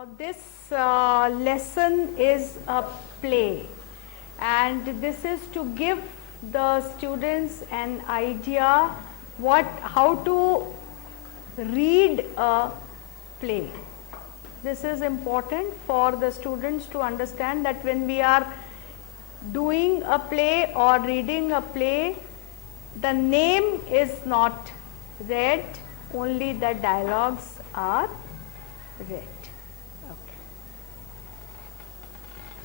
Now this lesson is a play, and this is to give the students an idea how to read a play. This is important for the students to understand that when we are doing a play or reading a play, the name is not read, only the dialogues are read. Okay.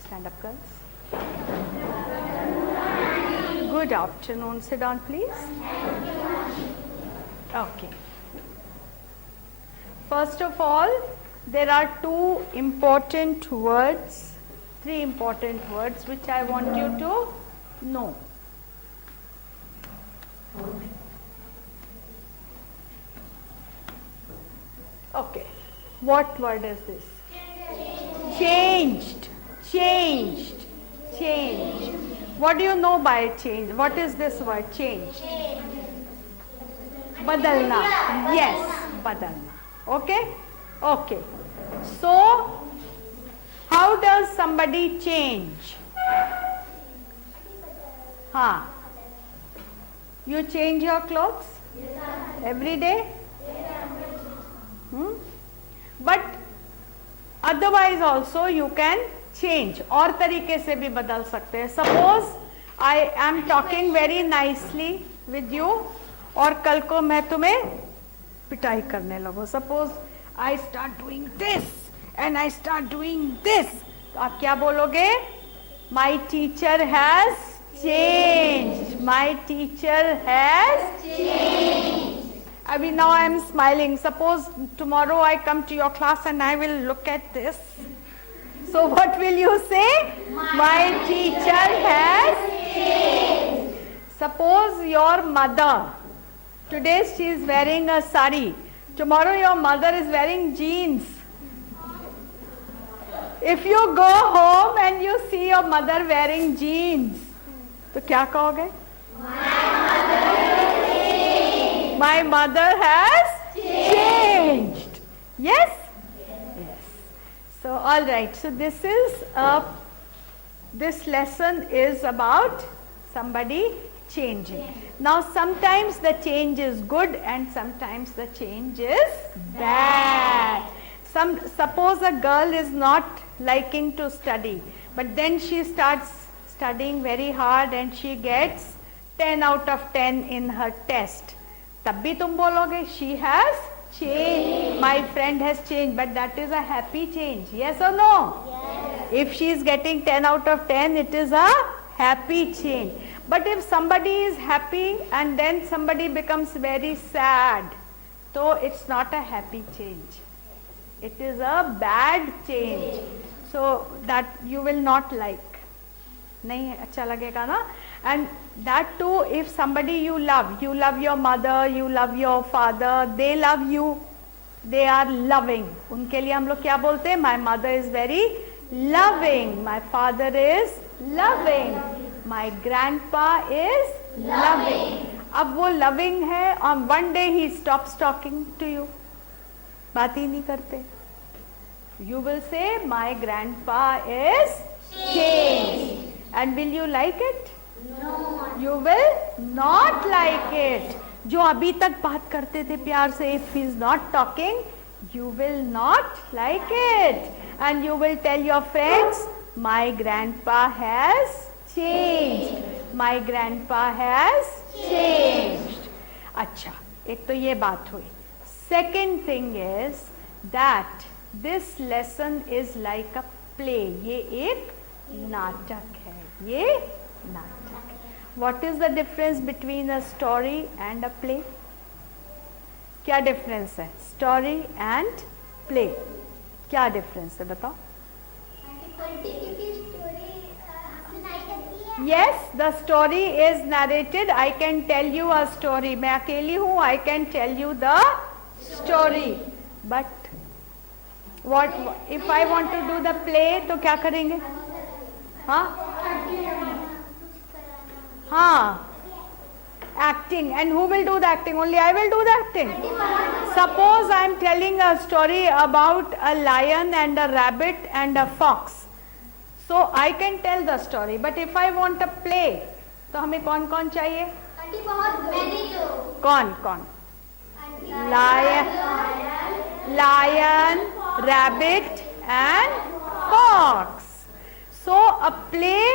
Stand up, girls. Good afternoon. Sit down, please. Okay. First of all, there are three important words which I want you to know. Okay. What word is this? Changed. Changed. Changed. What do you know by change? What is this word? Change. Badalna. Yes, badalna. Okay? Okay. So, how does somebody change? You change your clothes? Every day? But otherwise also you can change. और तरीके से भी बदल सकते हैं. Suppose I am talking very nicely with you और कल को मैं तुम्हें पिटाई करने लगूं. Suppose I start doing this and I start doing this. तो आप क्या बोलोगे? My teacher has changed. My teacher has changed. I mean, now I am smiling. Suppose tomorrow I come to your class and I will look at this. So what will you say? My teacher has changed. Suppose your mother, today she is wearing a sari. Tomorrow your mother is wearing jeans. If you go home and you see your mother wearing jeans, तो क्या कहोगे? My mother has changed. Yes? Yes. So, all right. So, this lesson is about somebody changing. Now, sometimes the change is good and sometimes the change is bad. Suppose a girl is not liking to study, but then she starts studying very hard and she gets 10 out of 10 in her test. तब भी तुम बोलोगे she has changed, my friend has changed, but that is a happy change. Yes or no? Yes. If she is getting 10 out of 10, it is a happy change. But if somebody is happy and then somebody becomes very sad, so it's not a happy change. It is a bad change. So that you will not like. नहीं अच्छा लगेगा ना? And that too, if somebody you love your mother, you love your father, they love you, they are loving. उनके लिए हम लोग क्या बोलते हैं? My mother is very loving, my father is loving, my grandpa is loving. अब वो loving है और one day he stops talking to you, बात ही नहीं करते. You will say my grandpa is changed. And will you like it? No. You will not like it. जो अभी तक बात करते थे प्यार से, if he is not talking, you will not like it. And you will tell your friends, my grandpa has changed. My grandpa has changed. अच्छा, एक तो ये बात हुई. Second thing is that this lesson is like a play. ये एक नाटक है. ये नाटक. What is the difference between a story and a play? क्या difference है? Story and play. क्या difference है बताओ? Yes, the story is narrated. I can tell you a story. मैं अकेली हूँ. I can tell you the story. But what if I want to do the play? तो क्या करेंगे? हाँ acting. And who will do the acting? Only I will do the acting. Suppose I am telling a story about a lion and a rabbit and a fox. So I can tell the story. But if I want a play, तो हमें कौन कौन चाहिए? कौन कौन? Lion, rabbit and fox. So a play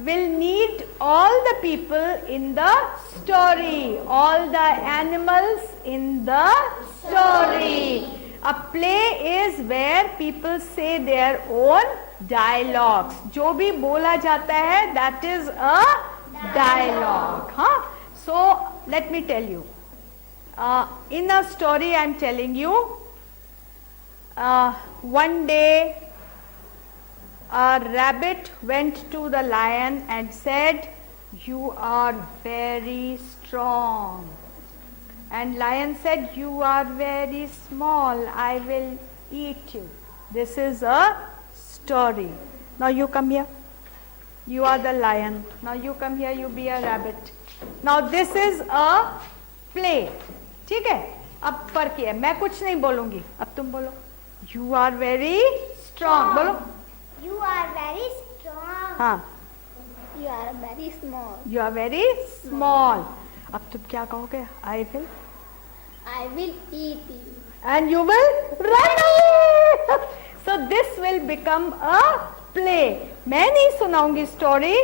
will need all the people in the story, all the animals in the story. A play is where people say their own dialogues. जो भी बोला जाता है, that is a dialogue. Huh? So let me tell you. In a story I am telling you, one day a rabbit went to the lion and said, "You are very strong." And lion said, "You are very small, I will eat you." This is a story. Now you come here. You are the lion. Now you come here, you be a rabbit. Now this is a play. ठीक है? अब फर्क ये है, मैं कुछ नहीं बोलूंगी, अब तुम बोलो. You are very strong. बोलो. You are very strong. हाँ. You are very small. You are very small. अब तुम क्या कहोगे? I will eat you. And you will run away. So this will become a play. मैं नहीं सुनाऊंगी story.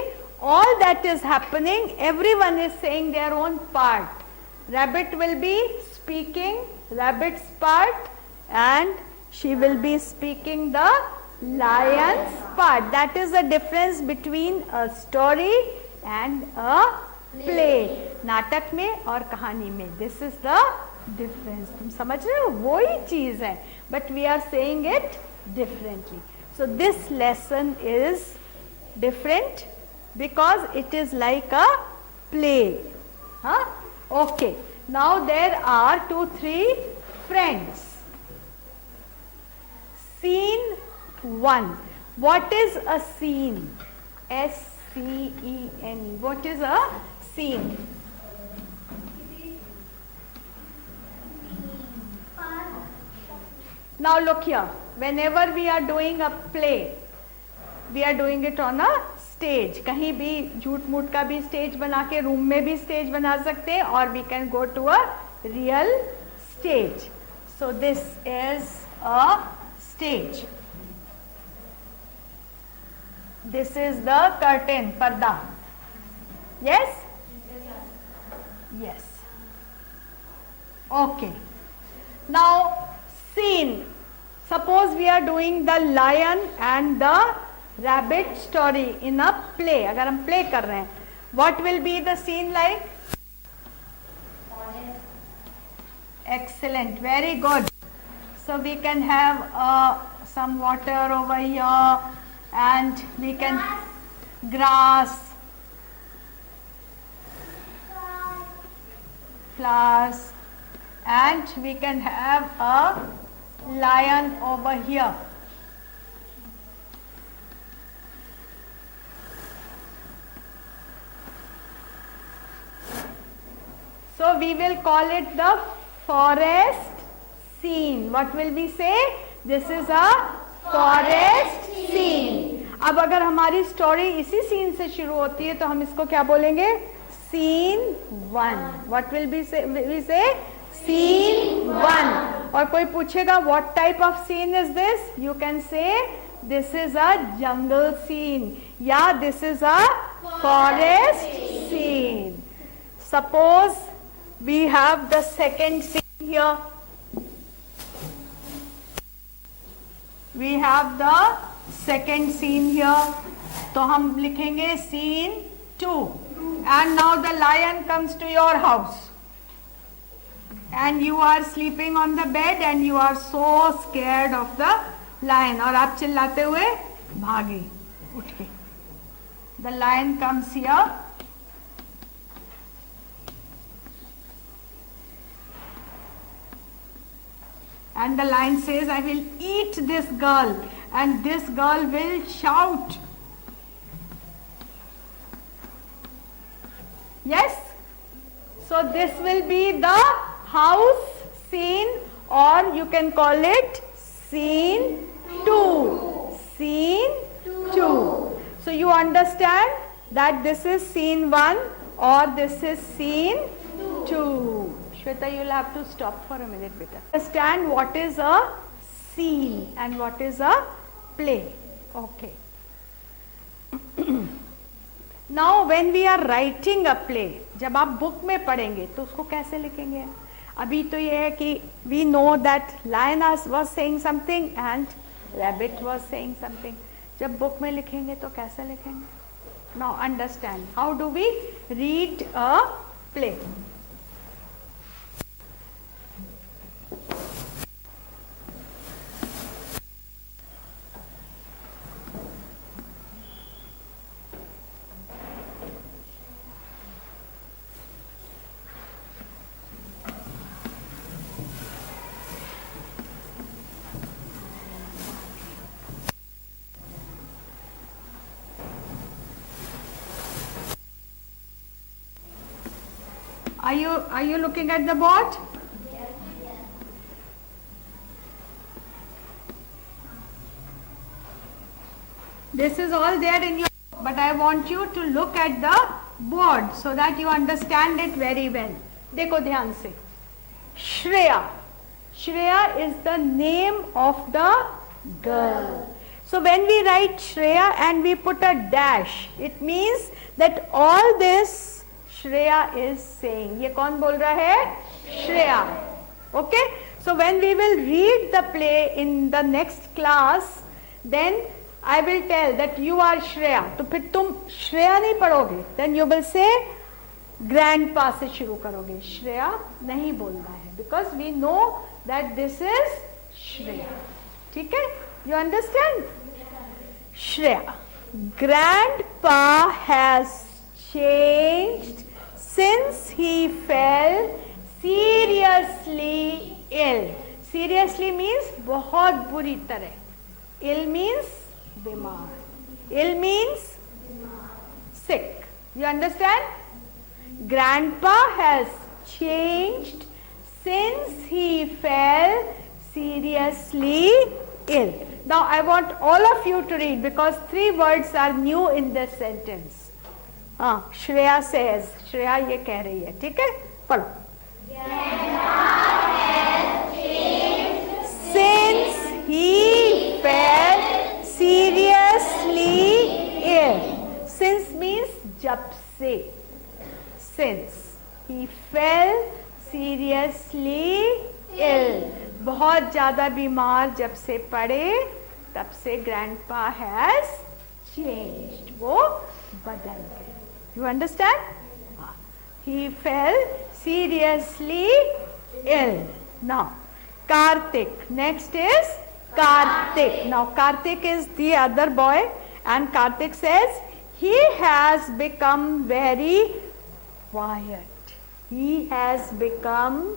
All that is happening, everyone is saying their own part. Rabbit will be speaking rabbit's part and she will be speaking the lion's part. That is the difference between a story and a play. नाटक में और कहानी में. This is the difference. तुम समझ रहे हो? वो ही चीज है. But we are saying it differently. So this lesson is different because it is like a play. Huh? Okay. Now there are 2-3 friends. Scene 1. What is a scene? S-C-E-N-E. What is a scene? Now look here. Whenever we are doing a play, we are doing it on a stage. कहीं भी झूठ मूठ का भी stage बना के room में भी स्टेज बना सकते हैं और we can go to a real stage. So this is a stage. This is the curtain, पर्दा. Yes? Yes. Okay. Now scene. Suppose we are doing the lion and the rabbit story in a play. अगर हम play कर रहे हैं, what will be the scene like? Excellent, very good. So we can have some water over here, and we can grass, flowers, and we can have a lion over here. So we will call it the forest scene. What will we say? This is a forest scene. अब अगर हमारी story इसी scene से शुरू होती है तो हम इसको क्या बोलेंगे? Scene 1. What will we say? Scene 1. और कोई पूछेगा what type of scene is this? You can say this is a jungle scene या this is a forest scene. Suppose we have the second scene here. We have the second scene here. तो हम लिखेंगे scene 2. And now the lion comes to your house. And you are sleeping on the bed and you are so scared of the lion. और आप चिल्लाते हुए भागे उठ के. The lion comes here. And the lion says, I will eat this girl. And this girl will shout. Yes? So this will be the house scene, or you can call it scene 2. Scene 2. So you understand that this is scene 1 or this is scene 2. Shweta, you will have to stop for a minute, beta. Understand what is a scene and what is a play. Okay. Now when we are writing a play, जब आप book में पढ़ेंगे तो उसको कैसे लिखेंगे? अभी तो ये है कि we know that lion was saying something and rabbit was saying something. जब बुक में लिखेंगे तो कैसे लिखेंगे? Now understand, how do we read a play? Are you looking at the board? This is all there in your book, but I want you to look at the board so that you understand it very well. देखो ध्यान से. Shreya. Shreya is the name of the girl. So when we write Shreya and we put a dash, it means that all this Shreya is saying. ये कौन बोल रहा है? Shreya. Okay? So when we will read the play in the next class, then I will tell that you are Shreya. तो फिर तुम Shreya नहीं पढ़ोगे. Then you will say grandpa से शुरू करोगे. Shreya नहीं बोलना है. Because we know that this is Shreya. ठीक है? You understand? Shreya. Grandpa has changed since he fell seriously ill. Seriously means बहुत बुरी तरह. Ill means बीमार. Ill means sick. You understand? Grandpa has changed since he fell seriously ill. Now I want all of you to read because 3 words are new in this sentence. Shreya says. Shreya ये कह रही है. ठीक है? पढ़ो. Since he fell seriously ill. Since means जब से. Since he fell seriously ill. बहुत ज्यादा बीमार जब से पड़े तब से grandpa has changed. वो बदल गए. You understand? He fell seriously ill. Now, Kartik. Next is Kartik. Now, Kartik is the other boy and Kartik says, he has become very quiet. He has become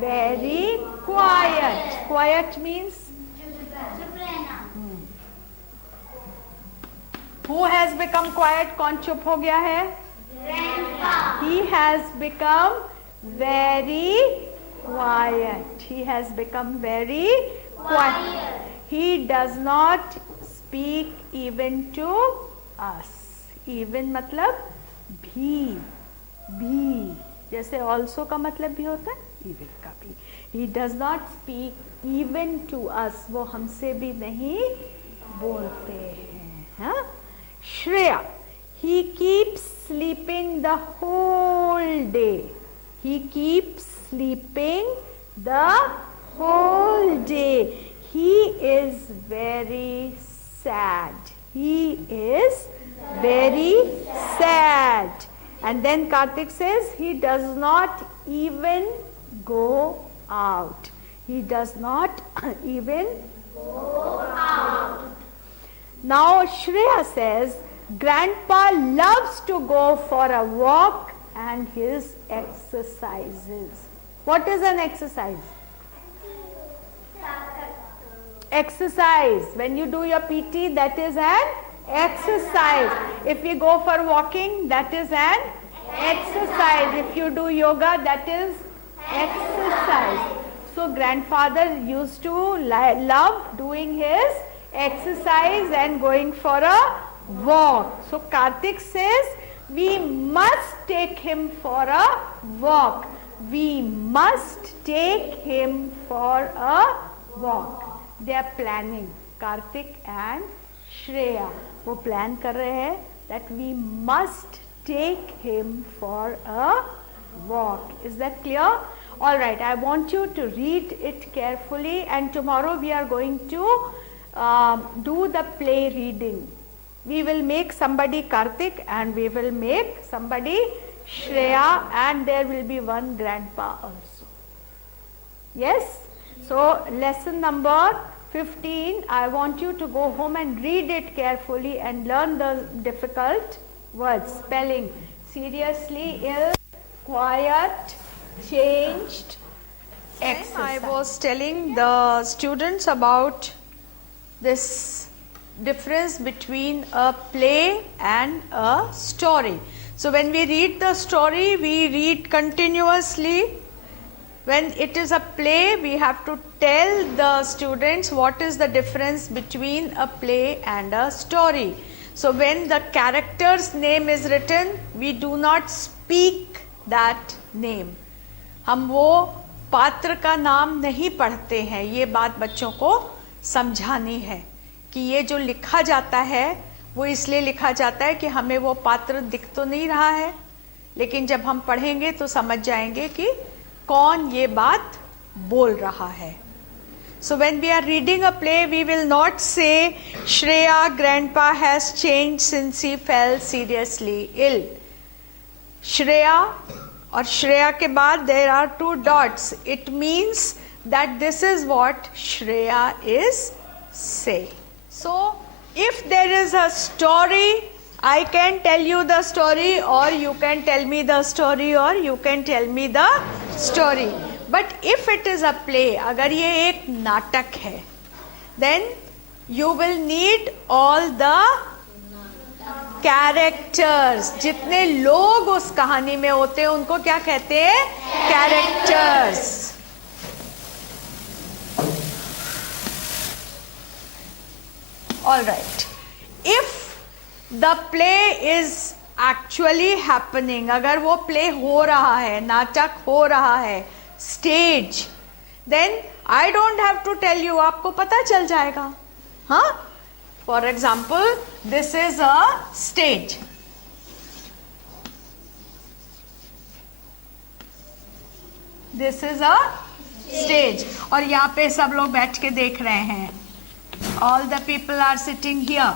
very quiet. Quiet means? Who has become quiet? कौन चुप हो गया है? Grandpa. He has become very quiet. He has become very quiet. He does not speak even to us. Even मतलब भी. भी. जैसे also का मतलब भी होता है, even का भी. He does not speak even to us. वो हमसे भी नहीं बोलते हैं. हाँ? Shreya, he keeps sleeping the whole day. He keeps sleeping the whole day. He is very sad. He is very sad. And then Kartik says he does not even go out. He does not even go out. Now Shreya says, Grandpa loves to go for a walk and his exercises. What is an exercise? Exercise. When you do your PT, that is an exercise. If we go for walking, that is an Exercise. If you do yoga, that is exercise. So grandfather used to love doing his exercise and going for a walk. So Karthik says we must take him for a walk. We must take him for a walk. They are planning. Karthik and Shreya वो plan कर रहे हैं that we must take him for a walk. Is that clear? All right, I want you to read it carefully, and tomorrow we are going to do the play reading. We will make somebody Karthik and we will make somebody Shreya, and there will be one grandpa also. Yes? So lesson number 15, I want you to go home and read it carefully and learn the difficult words. Spelling: seriously ill, quiet, changed, exercise. I was telling the students about this difference between a play and a story. So when we read the story, we read continuously. When it is a play, we have to tell the students what is the difference between a play and a story. So when the character's name is written, we do not speak that name. हम वो पात्र का नाम नहीं पढ़ते हैं. ये बात बच्चों को समझानी है कि ये जो लिखा जाता है वो इसलिए लिखा जाता है कि हमें वो पात्र दिख तो नहीं रहा है, लेकिन जब हम पढ़ेंगे तो समझ जाएंगे कि कौन ये बात बोल रहा है. So when we are reading a play, we will not say Shreya grandpa has changed since he fell seriously ill. Shreya और Shreya के बाद there are two dots. It means that this is what Shreya is saying. So if there is a story, I can tell you the story, or you can tell me the story, or you can tell me the story. But if it is a play, अगर ये एक नाटक है, then you will need all the characters. जितने लोग उस कहानी में होते हैं उनको क्या कहते हैं? Characters. All right. If the play is actually happening, अगर वो play हो रहा है, नाटक हो रहा है, stage, then I don't have to tell you, आपको पता चल जाएगा. हाँ? For example, this is a stage. This is a stage. और यहाँ पे सब लोग बैठ के देख रहे हैं. All the people are sitting here.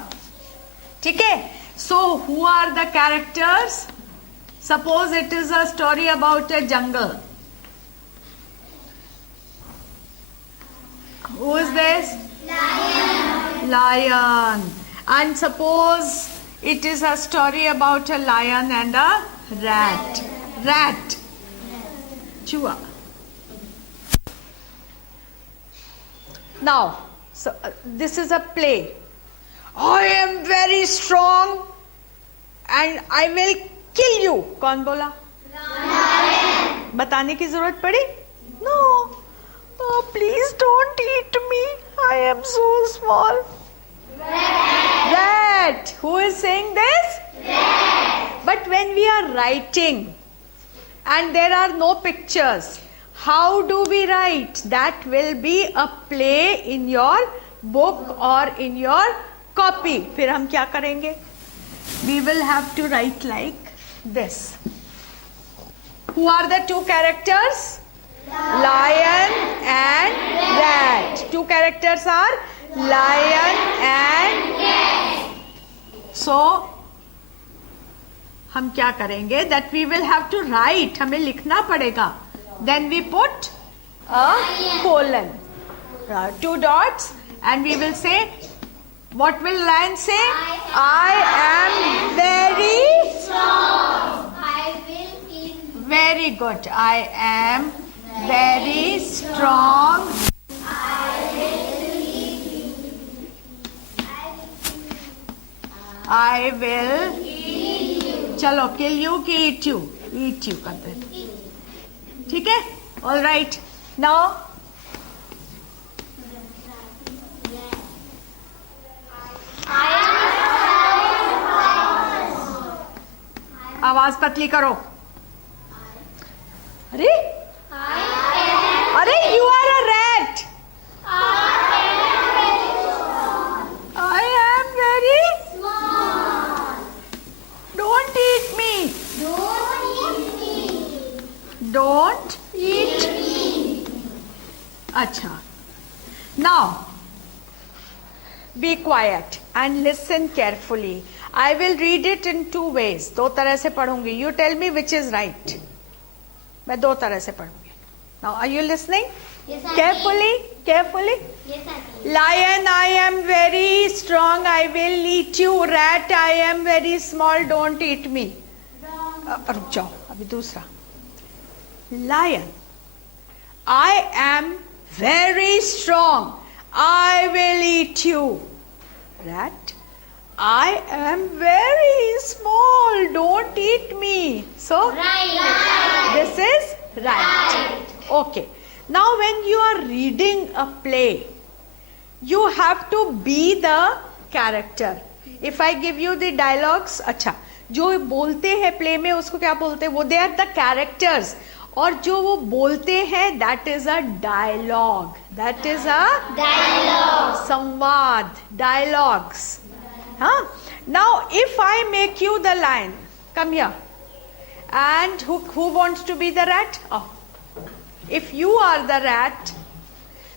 ठीक है? So who are the characters? Suppose it is a story about a jungle. Who is this? Lion. Lion. And suppose it is a story about a lion and a rat. Rat. Chua. Now, so this is a play. I am very strong and I will kill you. कौन बोला? Lion. बताने की जरूरत पड़ी? No. Oh, please don't eat me. I am so small. Rat. Rat. Who is saying this? Rat. But when we are writing and there are no pictures, how do we write? That will be a play in your book or in your copy. फिर हम क्या करेंगे? We will have to write like this. Who are the two characters? Lion and rat. Two characters are lion and cat. So हम क्या करेंगे? That we will have to write. हमें लिखना पड़ेगा. Then we put a colon, 2 dots, and we will say, what will lion say? I am very Strong. I will eat. Very good. I am very strong. I will चलो kill you कि eat you करते हैं, ठीक है? All right, now आवाज पतली करो. अरे अरे you are a rat. I am very. Don't eat me. Don't eat. अच्छा, now be quiet and listen carefully. I will read it in two ways. दो तरह से पढ़ूंगी. You tell me which is right. मैं दो तरह से पढ़ूंगी. Now are you listening? Yes, Auntie. Carefully. Yes, Auntie. Lion, I am very strong. I will eat you. Rat, I am very small. Don't eat me. रुक जाओ, अभी दूसरा. Lion, I am very strong. I will eat you. Rat, I am very small. Don't eat me. So, Right. this is right. Okay. Now, when you are reading a play, you have to be the character. If I give you the dialogues, अच्छा, जो बोलते हैं play में उसको क्या बोलते हैं? वो they are the characters. और जो वो बोलते हैं that is a dialogue. That is a Dialogue. संवाद, dialogues. Huh? Now, if I make you the lion, come here. And who wants to be the rat? Oh. If you are the rat,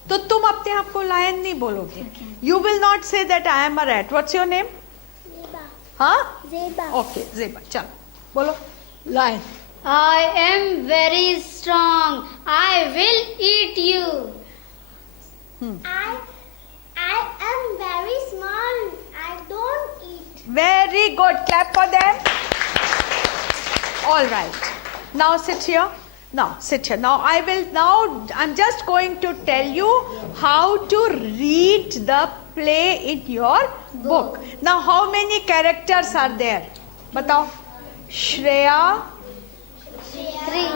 तो तुम अपने आप को lion नहीं बोलोगे. You will not say that I am a rat. What's your name? Zeba. हाँ? Zeba. Okay, Zeba. चलो, बोलो. Lion. I am very strong. I will eat you. I am very small. I don't eat. Very good. Clap for them. All right. Now sit here. Now sit here. Now I'm just going to tell you how to read the play in your book. Now how many characters are there? बताओ. Shreya, Three.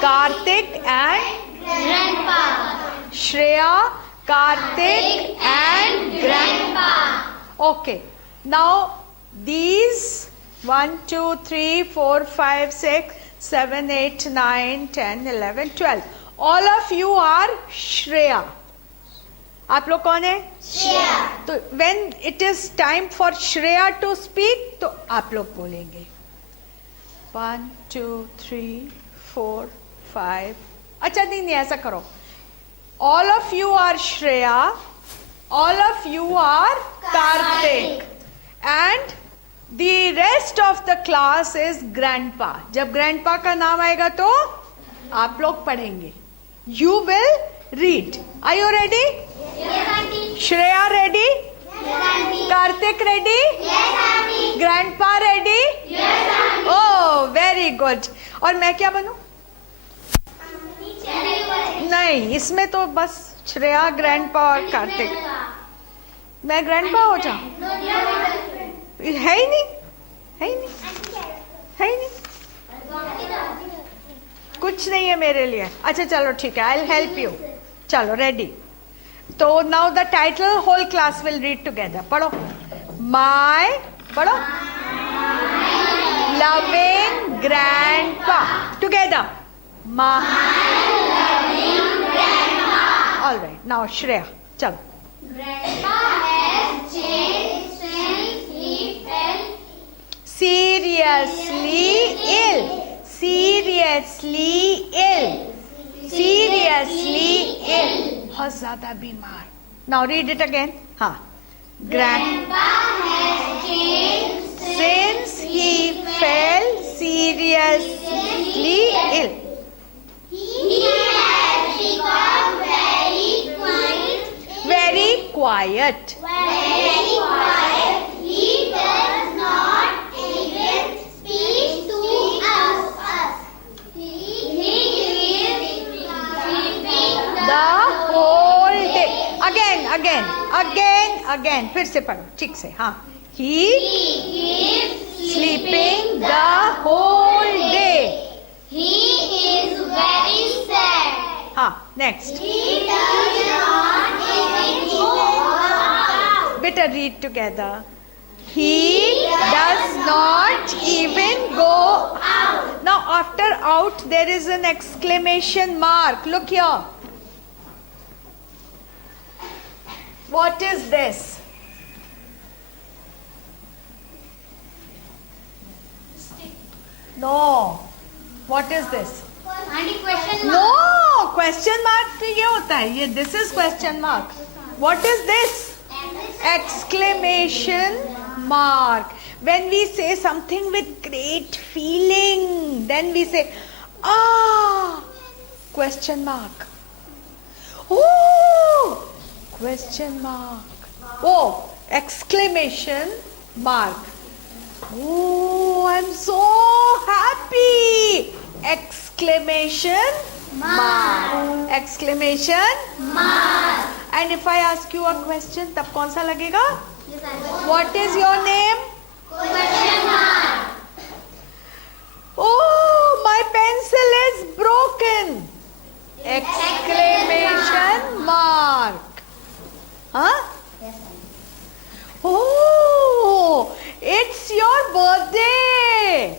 Karthik and Grandpa. Shreya, Karthik and Grandpa. Okay. Now these 1, 2, 3, 4, 5, 6, 7, 8, 9, 10, 11, 12. All of you are Shreya. आप लोग कौन है? Shreya. तो when it is time for Shreya to speak, तो आप लोग बोलेंगे. 1, 2, 3, 4, 5. अच्छा नहीं ऐसा करो. All of you are Shreya. All of you are Karthik. And the rest of the class is Grandpa. जब Grandpa का नाम आएगा तो आप लोग पढ़ेंगे. You will read. Are you ready? Yes, Auntie. Shreya ready? Yes, Auntie. Karthik ready? Yes, Auntie. Grandpa ready? Yes, Auntie. Oh, very good. और मैं क्या बनूं? नहीं, इसमें तो बस श्रेया, ग्रैंडपा और कार्तिक. मैं ग्रैंडपा हो जाऊं? है ही नहीं. कुछ नहीं है मेरे लिए. अच्छा चलो ठीक है. I will help you. चलो रेडी. तो now the title whole class will read together. पढ़ो. माय पढ़ो. Loving grandpa. Together. All right. Now Shreya. चलो. Grandpa has changed since he fell Seriously ill. बहुत ज्यादा बीमार. Now read it again. हाँ. Grandpa has changed Since he fell seriously ill. He has become Very quiet. very quiet. He does not even speak to us. He is sleeping The whole day. Again. फिर से पढ़ो ठीक से. हाँ. He He is sleeping the whole day. He is very sad. Next. He does not even go out. Better read together. He does not even go out. Now after out there is an exclamation mark. Look here. What is this? No. What is this? Auntie, question No. Question mark तो ये होता है. ये this is question mark. What is this? Exclamation mark. When we say something with great feeling, then we say, ah, question mark. Oh, question mark. Oh, exclamation mark. Oh, I'm so happy. Exclamation mark. Exclamation mark. And if I ask you a question, तब कौन सा लगेगा? What is your name? Question mark. Oh, my pencil is broken. Exclamation mark. Huh? Oh, it's your birthday.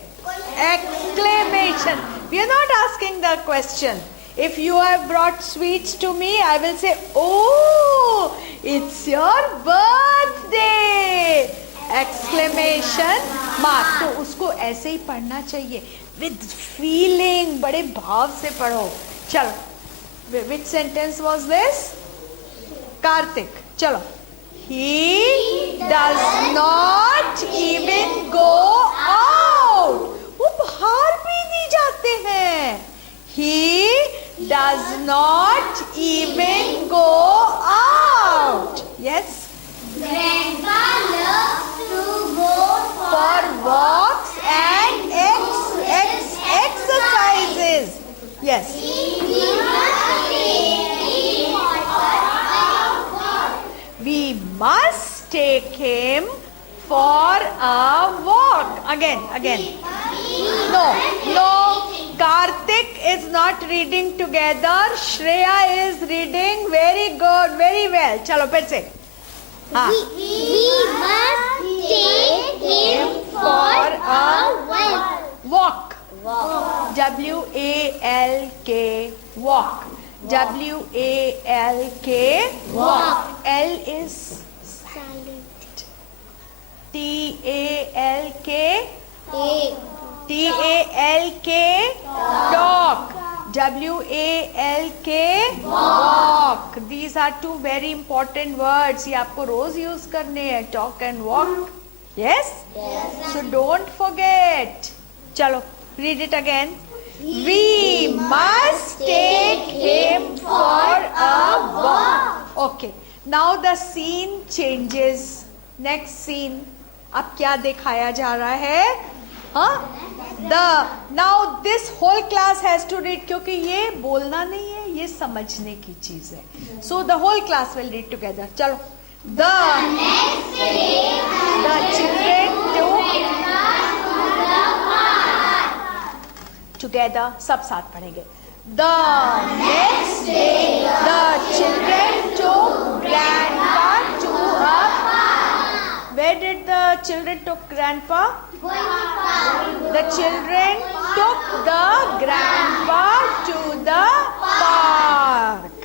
Exclamation. We are not asking the question. If you have brought sweets to me, I will say, oh, it's your birthday. Exclamation mark. तो उसको ऐसे ही पढ़ना चाहिए. With feeling, बड़े भाव से पढ़ो. चलो. Which sentence was this? Karthik. चलो. He does not even go out. वो बाहर भी नहीं जाते हैं. He does not even go out. Yes? Grandpa loves to go For walks and exercises. Yes. We must take him for a walk. Again. No. Karthik is not reading together. Shreya is reading. Very good. Very well. Chalo, फिर से. We must take him for a Walk. W-A-L-K. Walk. W-A-L-K. Walk. L is silent. T-A-L-K. T-A-L-K. Talk. W-A-L-K. Walk. These are two very important words. ये आपको रोज use करने हैं. Talk and walk. Yes? So don't forget. चलो, read it again. We must take him for a walk. Okay. Now the scene changes. Next scene. अब क्या दिखाया जा रहा है? Now this whole class has to read, क्योंकि ये बोलना नहीं है, ये समझने की चीज है. So the whole class will read together. चलो. The children together, सब साथ पढ़ेंगे. The next day, the children took grandpa to a park. Where did the children took grandpa? The children took the grandpa to the park.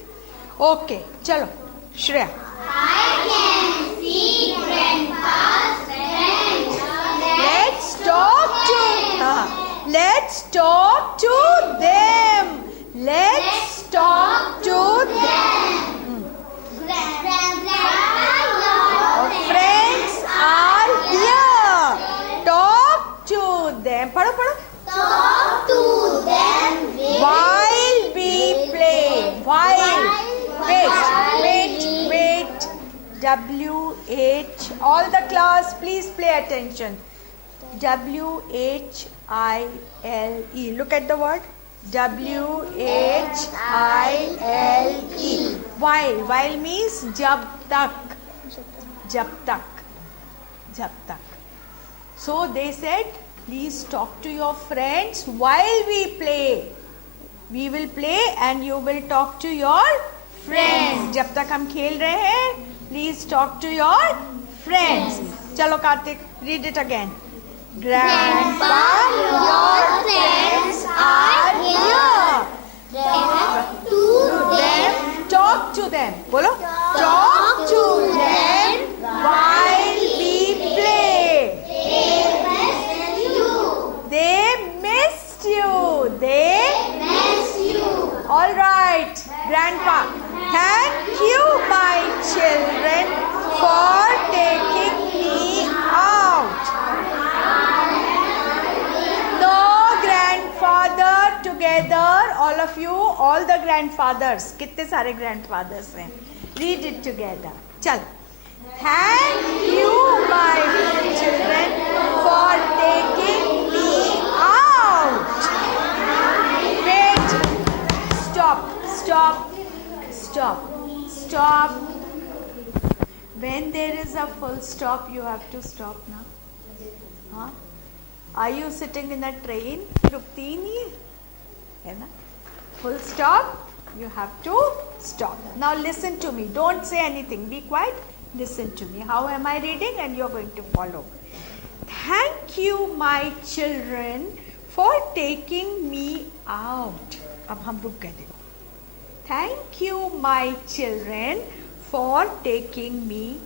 Okay, चलो, Shreya. I can see grandpa's friends. Let's talk to them. Let's talk to them. Friends are here. Talk to them. पढ़ो. Talk to them. While we play. Wait. W-H. All the class, please pay attention. W-H-I-L-E. Look at the word. W-H-I-L-E. While means जब तक. So they said, please talk to your friends while we play. We will play and you will talk to your friends. जब तक हम खेल रहे हैं, please talk to your friends. चलो Kartik, read it again. Grandpa, your friends are here. Talk to them. बोलो. Talk to them while we play. They missed you. All right, Grandpa. Thank you, my children, for taking me out. No, grandfather together, all of you, all the grandfathers. कितने सारे grandfathers हैं? Read it together. चल. Thank you, my children, for taking me out. Wait. Stop. When there is a full stop, you have to stop now. Huh? Are you sitting in a train? रुकती ही नहीं है ना? Full stop, you have to stop. Now listen to me. Don't say anything. Be quiet. Listen to me. How am I reading? And you're going to follow. Thank you, my children, for taking me out. अब हम रुक गए देखो. Thank you, my children, for taking me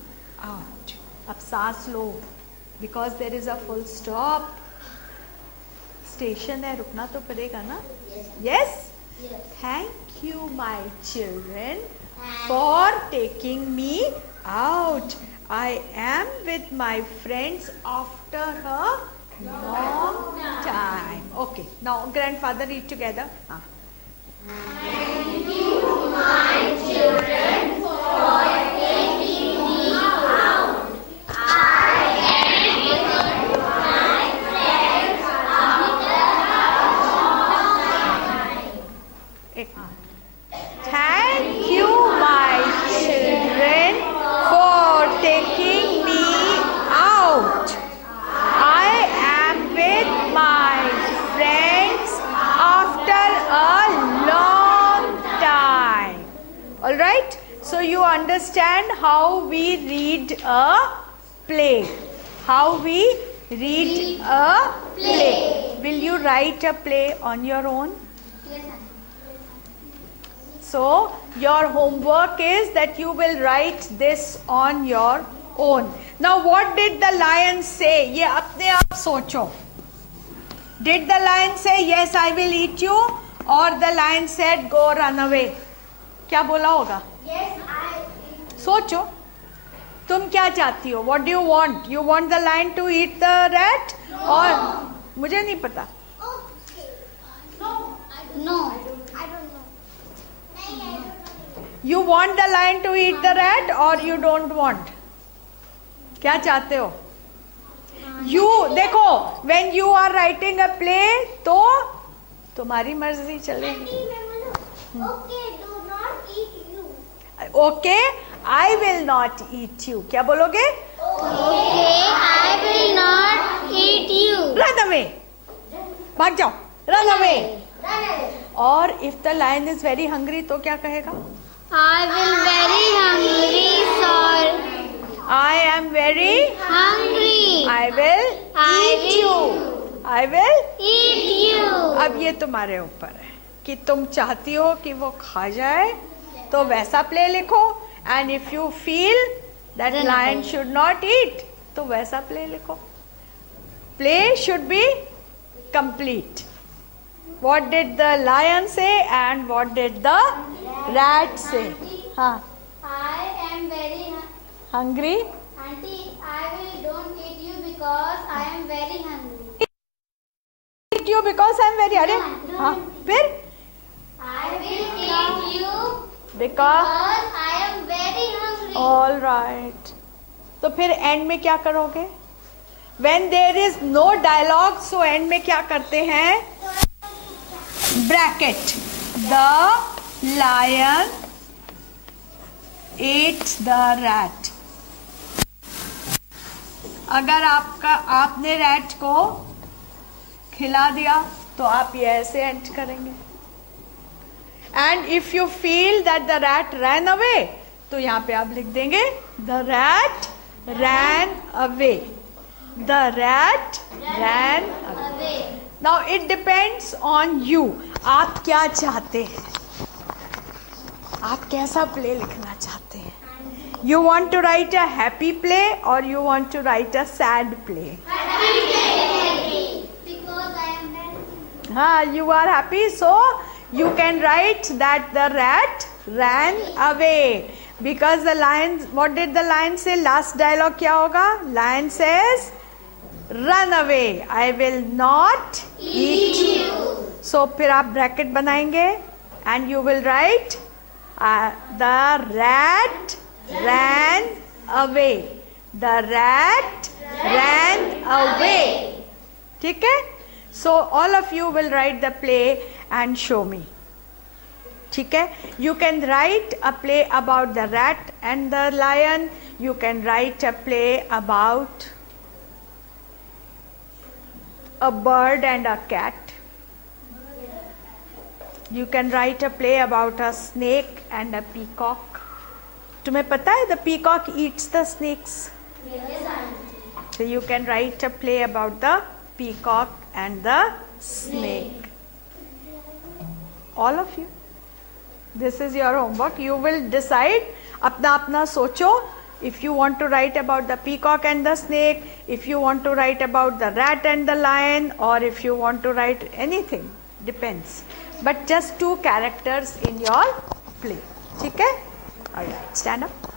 out. अब सांस लो. Because there is a full stop. Station है, रुकना तो पड़ेगा ना? Yes? Thank you, my children, for taking me out. I am with my friends after a long time. Okay, now grandfather read together. Thank you, my children, for taking me out. I am with my friends after a long time. Thank you, my children, for taking me out. I am with my friends after a long time. All right? So you understand how we read a play. How we read a play. Will you write a play on your own? So your homework is that you will write this on your own. Now what did the lion say? ये अपने आप सोचो. Did the lion say, yes, I will eat you? Or the lion said, go run away? क्या बोला होगा? Yes, I. सोचो. तुम क्या चाहती हो? What do you want? You want the lion to eat the rat? Or मुझे नहीं पता. Okay. No. I don't know. You want the lion to eat the rat or you don't want? क्या चाहते हो? You देखो, when you are writing a play, तो तुम्हारी मर्जी चलेगी. Okay, do not eat you. Okay, I will not eat you. क्या बोलोगे? Okay, I will not eat you. Run away. भाग जाओ. Run away. Run away. और if the lion is very hungry, तो क्या कहेगा? I will very hungry, sir. I am very Hungry. I will eat you. I will Eat you. अब ये तुम्हारे ऊपर है कि तुम चाहती हो कि वो खा जाए तो वैसा प्ले लिखो. And if you feel that Then lion okay. should not eat, तो वैसा प्ले लिखो. Play should be complete. What did the lion say and what did the rat say? हाँ. I am very Hungry? Auntie, I will don't eat you because I am very hungry. Eat you because I am very. अरे हाँ फिर? I will eat you Because because I am very hungry. all right. तो फिर end में क्या करोगे? When there is no dialogue, so end में क्या करते हैं? Bracket. The lion ate the rat. अगर आपने रैट को खिला दिया तो आप ये ऐसे एंड करेंगे. And if you feel that the rat ran away, तो यहाँ पे आप लिख देंगे the rat ran away. The rat ran away. Now it depends on you. आप क्या चाहते हैं, आप कैसा प्ले लिखना चाहते हैं. You want to write a happy play or you want to write a sad play? Because I am happy. You are happy, so you can write that the rat ran away. Because the lion, what did the lion say? Last dialogue क्या होगा? Lion says, run away. I will not eat you. So फिर आप bracket बनाएंगे and you will write the rat ran away. The rat ran away. ठीक है? So all of you will write the play and show me. ठीक है? You can write a play about the rat and the lion. You can write a play about a bird and a cat. You can write a play about a snake and a peacock. तुम्हें पता है the peacock eats the snakes? So you can write a play about the peacock and the snake. All of you. This is your homework. You will decide. अपना अपना सोचो. If you want to write about the peacock and the snake, if you want to write about the rat and the lion, or if you want to write anything, depends. But just 2 characters in your play. ठीक है? All right, stand up.